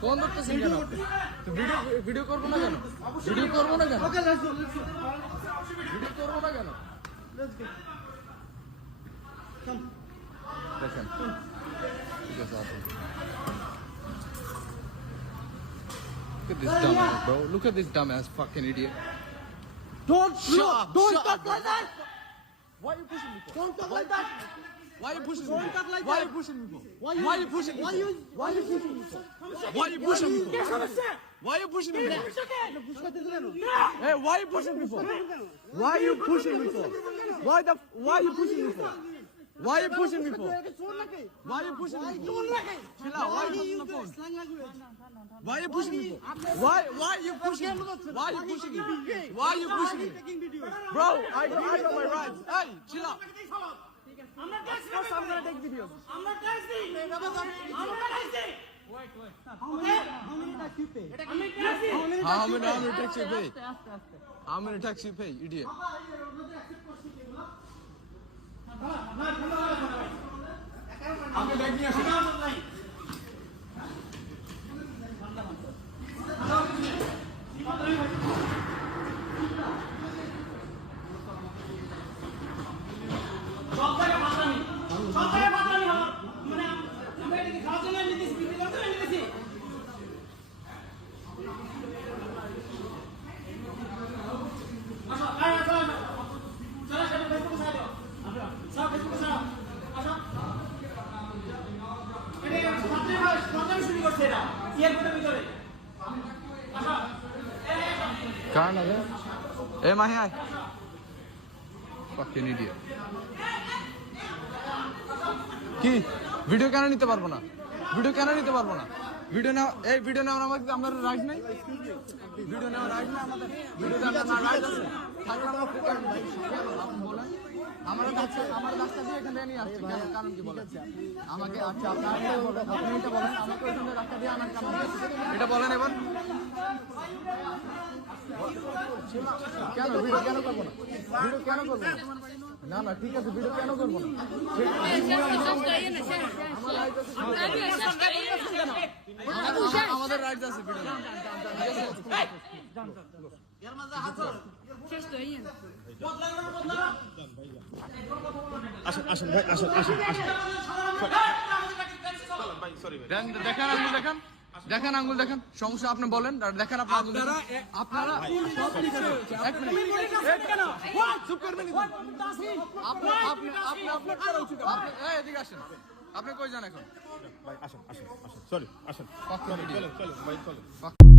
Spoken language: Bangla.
ফোন ধরতেছেন কেন আপনি? তো ভিডিও ভিডিও করবো না কেন ভিডিও করবো না কেন Okay, let's go. Let's go. Video করবো না কেন Let's go. Come. দেখেন ঠিক আছে আসুন Look at this dumbass, bro. Look at this dumbass fucking idiot. Don't Shut look. up, Don't shut talk up, like that. Why are you pushing me for? Don't talk like that. Why you pushing? are you pushing me? bro? Why are you pushing me? Why are you pushing me? Why are you pushing me? Why are you pushing me? Why are you pushing me? Hey, why are you pushing me for? Why are you pushing me for? Why the why are you pushing me for? Why are you pushing me for? Why are you pushing me for? Chill out. Why are you pushing me for? Why are you pushing me for? Why why are you pushing me? Why are you pushing me? Why are you pushing me? Bro, I I got my rights. Hey, chill out. First, I'm gonna take videos. How many? How many tax you pay? How many How many, how many tax you pay? How many tax you pay, idiot? কার না এ মাহি, আয়। Fucking idiot. কি? ভিডিও কেন নিতে পারব না? ভিডিও কেন নিতে পারব না? ভিডিও নেওয়া এই ভিডিও নেওয়ার আমাদের আমাদের রাইট নাই? ভিডিও নেওয়ার রাইট নাই আমাদের? ভিডিও নেওয়ার রাইট আছে। থাকলে আমরা বলেন। আমার কাছে আমার রাস্তা দিয়ে এখানে নিয়ে আসছে। কেন? কারণ কি বলেন? আমাকে আচ্ছা আপনার আপনি এটা বলেন আমাকে ওইখানে রাস্তা দিয়ে আনার কারণ? এটা বলেন এবার। কেন ভিডিও কেন করব না? ভিডিও কেন করব না? না ঠিক আছে ভিডিও কেন করব না? আমাদের রাইট আছে ভিডিও। আসুন আসুন ভাই আসুন আসুন আসুন। দেখেন আঙ্গুল দেখেন। দেখেন আঙ্গুল দেখেন। সমস্যা আপনি বলেন দেখেন আপনার আপনারা এক মিনিট। চুপ করবেন আপনি আপনি আপনি আপনার করা আপনি এদিকে আসেন। আপনি কই যান এখন? ভাই আসুন আসুন আসুন। সরি আসুন. চলেন চলেন ভাই চলেন।